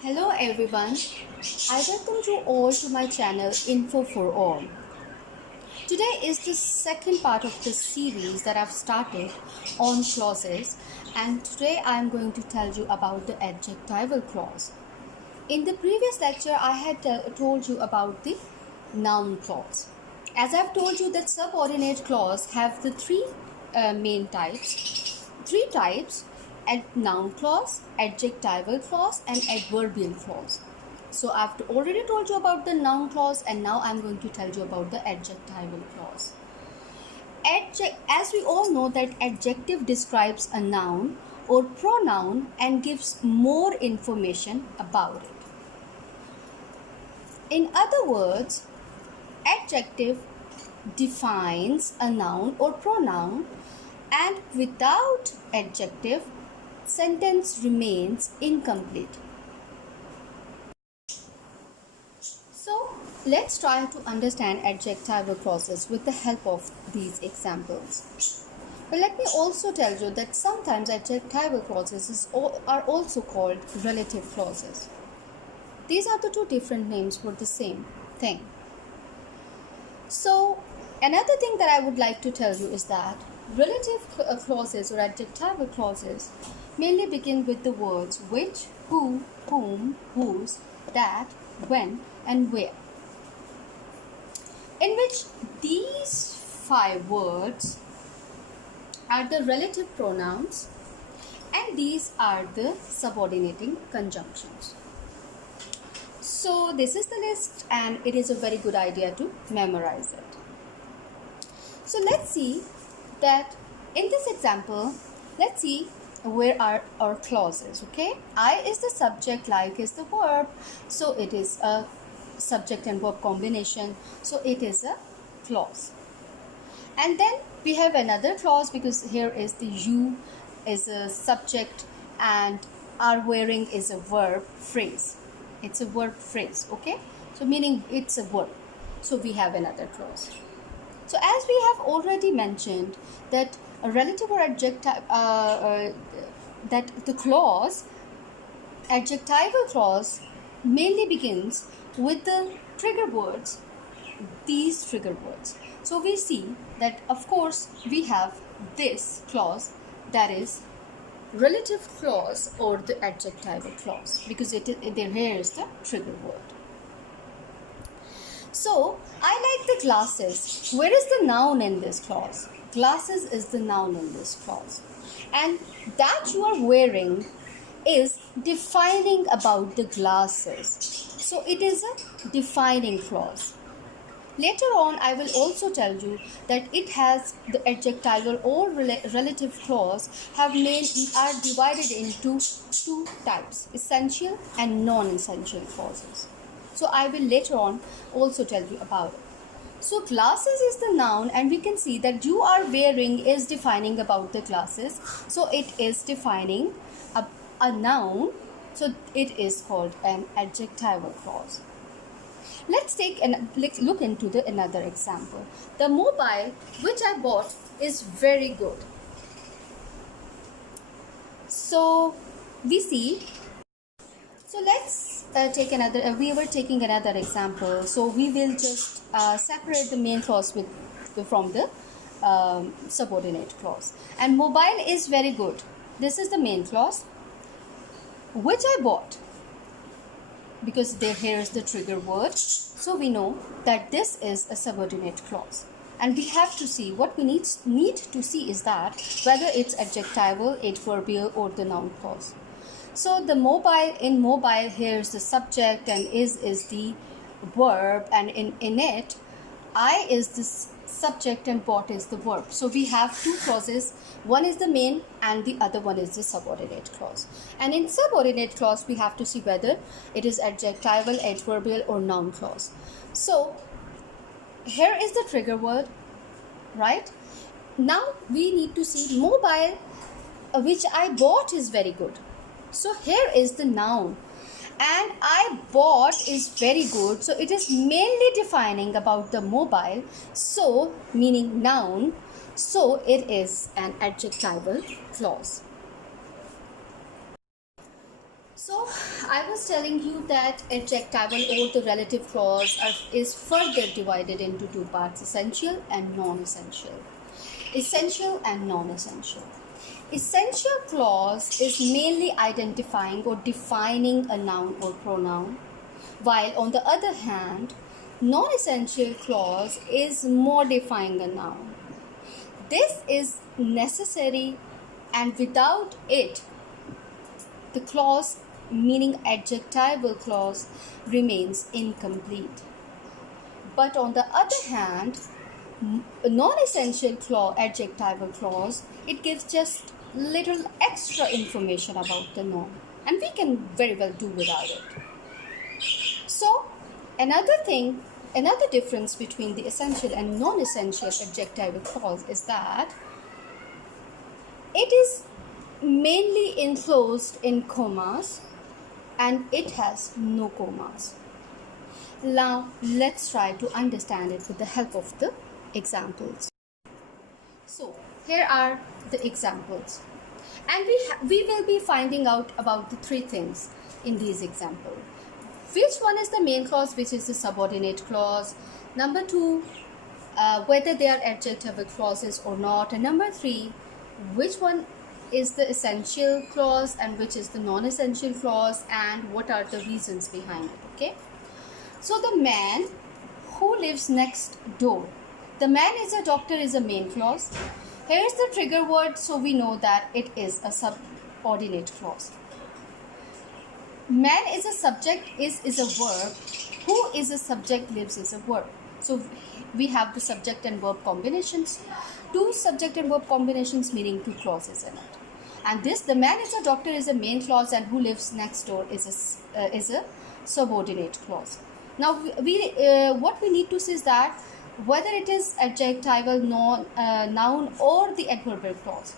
Hello everyone, I welcome you all to my channel Info for All. Today is the second part of the series that I've started on clauses, and today I am going to tell you about the adjectival clause. In the previous lecture I had told you about the noun clause. As I've told you that subordinate clause have the three main types. Three types: noun clause, adjectival clause, and adverbial clause. So I've already told you about the noun clause, and now I'm going to tell you about the adjectival clause. As we all know that adjective describes a noun or pronoun and gives more information about it. In other words, adjective defines a noun or pronoun, and without adjective, sentence remains incomplete. So let's try to understand adjectival clauses with the help of these examples. But let me also tell you that sometimes adjectival clauses are also called relative clauses. These are the two different names for the same thing. So another thing that I would like to tell you is that relative clauses or adjectival clauses mainly begin with the words which, who, whom, whose, that, when, and where, in which these five words are the relative pronouns and these are the subordinating conjunctions. So this is the list, and it is a very good idea to memorize it. So let's see that in this example, let's see where are our clauses. Okay, I is the subject, like is the verb, so it is a subject and verb combination, so it is a clause. And then we have another clause because here is the you is a subject and are wearing is a verb phrase. It's a verb phrase, okay? So meaning it's a verb. So we have another clause. So as we have already mentioned that a relative or adjective, that the clause, adjectival clause mainly begins with the trigger words, these trigger words. So we see that of course we have this clause, that is relative clause or the adjectival clause, because here is the trigger word. So I like the glasses. Where is the noun in this clause? Glasses is the noun in this clause, and that you are wearing is defining about the glasses, so it is a defining clause. Later on, I will also tell you that it has the adjectival or relative clause are divided into two types: essential and non-essential clauses. So I will later on also tell you about it. So glasses is the noun, and we can see that you are wearing is defining about the glasses. So it is defining a noun. So it is called an adjectival clause. Let's take a look into another example. The mobile which I bought is very good. So we see. So let's take another. We were taking another example. So we will just separate the main clause from the subordinate clause. And mobile is very good. This is the main clause, which I bought, because here is the trigger word. So we know that this is a subordinate clause, and we have to see what we need to see is that whether it's adjectival, adverbial, or the noun clause. So the mobile, here is the subject and is the verb, and in it I is the subject and bought is the verb. So we have two clauses. One is the main and the other one is the subordinate clause. And in subordinate clause, we have to see whether it is adjectival, adverbial, or noun clause. So here is the trigger word, right? Now we need to see mobile, which I bought is very good. So here is the noun, and I bought is very good, so it is mainly defining about the mobile, so meaning noun, so it is an adjectival clause. So I was telling you that adjectival or the relative clause is further divided into two parts: essential and non-essential. Essential and non-essential. Essential clause is mainly identifying or defining a noun or pronoun, while on the other hand, non-essential clause is modifying a noun. This is necessary, and without it, the clause, meaning adjectival clause, remains incomplete. But on the other hand, a non-essential clause, adjectival clause, it gives just little extra information about the noun, and we can very well do without it. So another difference between the essential and non-essential adjectival clause is that it is mainly enclosed in commas and it has no commas. Now let's try to understand it with the help of the examples. So here are the examples, and we will be finding out about the three things in these examples. Which one is the main clause, which is the subordinate clause? Number two, whether they are adjectival clauses or not. And number three, which one is the essential clause and which is the non-essential clause, and what are the reasons behind it. Okay, so the man who lives next door. The man is a doctor is a main clause. Here is the trigger word, so we know that it is a subordinate clause. Man is a subject, is a verb. Who is a subject, lives is a verb. So we have the subject and verb combinations. Two subject and verb combinations, meaning two clauses in it. And this, the man is a doctor, is a main clause, and who lives next door is a subordinate clause. Now what we need to see is that whether it is adjectival, noun or the adverbial clause.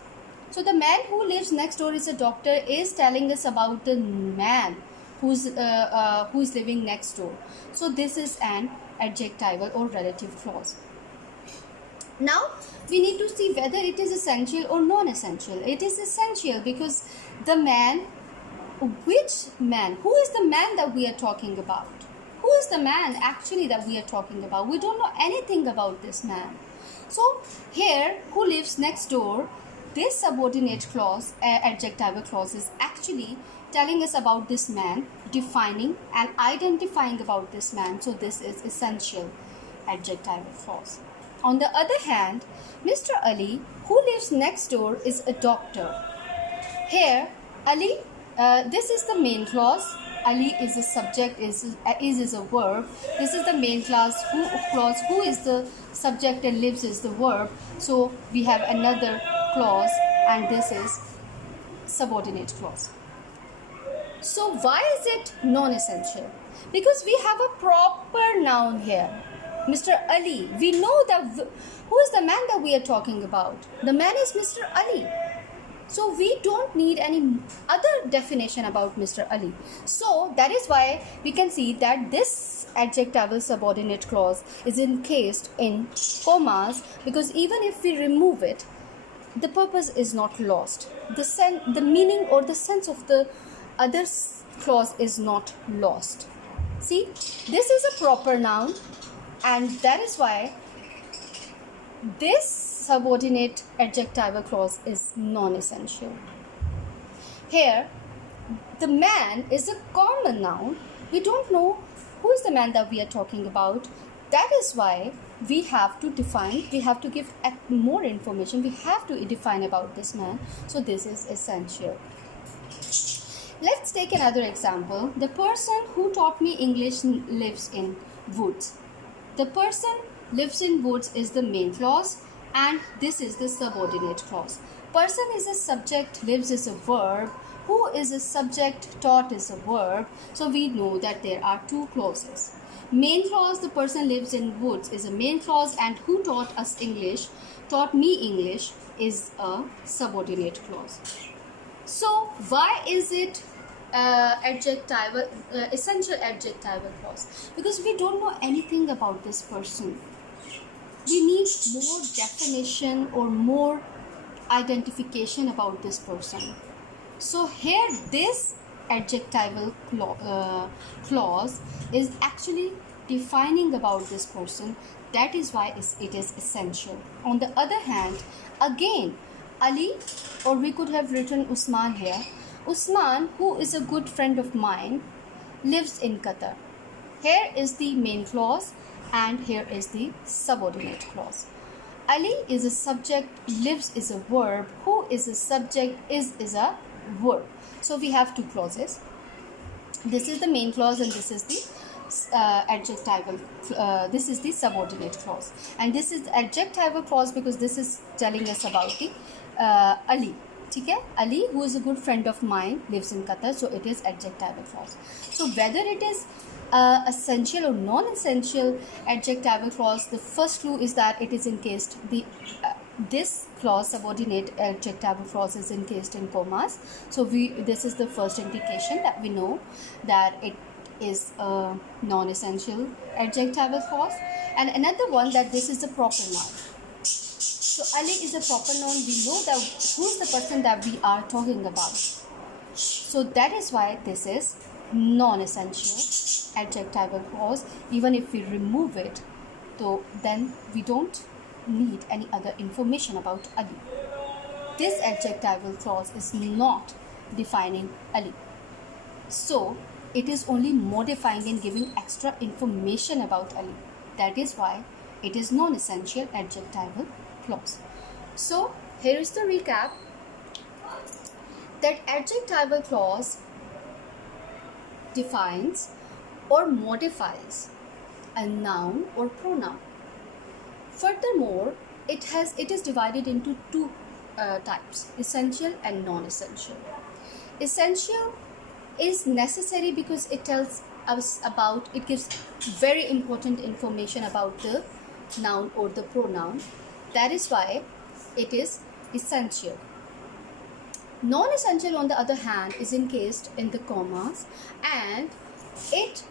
So the man who lives next door is a doctor is telling us about the man who's living next door. So this is an adjectival or relative clause. Now we need to see whether it is essential or non-essential. It is essential because the man, which man? Who is the man that we are talking about? Who is the man actually that we are talking about? We don't know anything about this man. So here, who lives next door, this subordinate clause, adjectival clause, is actually telling us about this man, defining and identifying about this man. So this is essential adjectival clause. On the other hand, Mr. Ali, who lives next door, is a doctor. Here, Ali, this is the main clause. Ali is a subject, is a verb. This is the main clause. Who is the subject and lives is the verb. So we have another clause, and this is subordinate clause. So why is it non-essential? Because we have a proper noun here. Mr. Ali. We know that who is the man that we are talking about? The man is Mr. Ali. So we don't need any other definition about Mr. Ali. So that is why we can see that this adjectival subordinate clause is encased in commas, because even if we remove it, the purpose is not lost. The meaning or the sense of the other clause is not lost. See, this is a proper noun, and that is why this subordinate adjectival clause is non-essential. Here, the man is a common noun. We don't know who is the man that we are talking about. That is why we have to define, we have to give more information, we have to define about this man. So this is essential. Let's take another example. The person who taught me English lives in woods. The person lives in woods is the main clause, and this is the subordinate clause. Person is a subject, lives is a verb, who is a subject, taught is a verb. So we know that there are two clauses. Main clause, the person lives in woods, is a main clause, and who taught us English, taught me English, is a subordinate clause. So why is it essential adjectival clause? Because we don't know anything about this person. We need more definition or more identification about this person. So here this adjectival clause is actually defining about this person. That is why it is essential. On the other hand, again, Ali, or we could have written Usman here. Usman, who is a good friend of mine, lives in Qatar. Here is the main clause and here is the subordinate clause. Ali is a subject, lives is a verb, who is a subject, is a verb. So we have two clauses. This is the main clause and this is the adjectival, this is the subordinate clause, and this is adjectival clause because this is telling us about the Ali. Okay? Ali, who is a good friend of mine, lives in Qatar, so it is adjectival clause. So whether it is essential or non-essential adjectival clause, the first clue is that it is encased, this clause, subordinate adjectival clause, is encased in commas. So this is the first indication that we know that it is a non-essential adjectival clause. And another one, that this is a proper noun. So Ali is a proper noun. We know that who is the person that we are talking about. So that is why this is non-essential adjectival clause. Even if we remove it, so then we don't need any other information about Ali. This adjectival clause is not defining Ali. So it is only modifying and giving extra information about Ali. That is why it is non-essential adjectival clause. So here is the recap, that adjectival clause defines or modifies a noun or pronoun. Furthermore, it is divided into two types, essential and non-essential. Essential is necessary because it tells us about, it gives very important information about the noun or the pronoun. That is why it is essential. Non-essential, on the other hand, is encased in the commas and it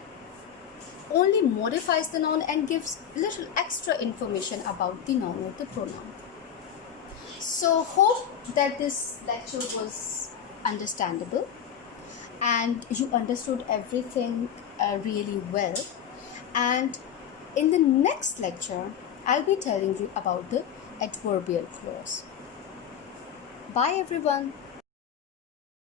only modifies the noun and gives little extra information about the noun or the pronoun. So hope that this lecture was understandable and you understood everything really well. And in the next lecture, I'll be telling you about the adverbial clause. Bye everyone.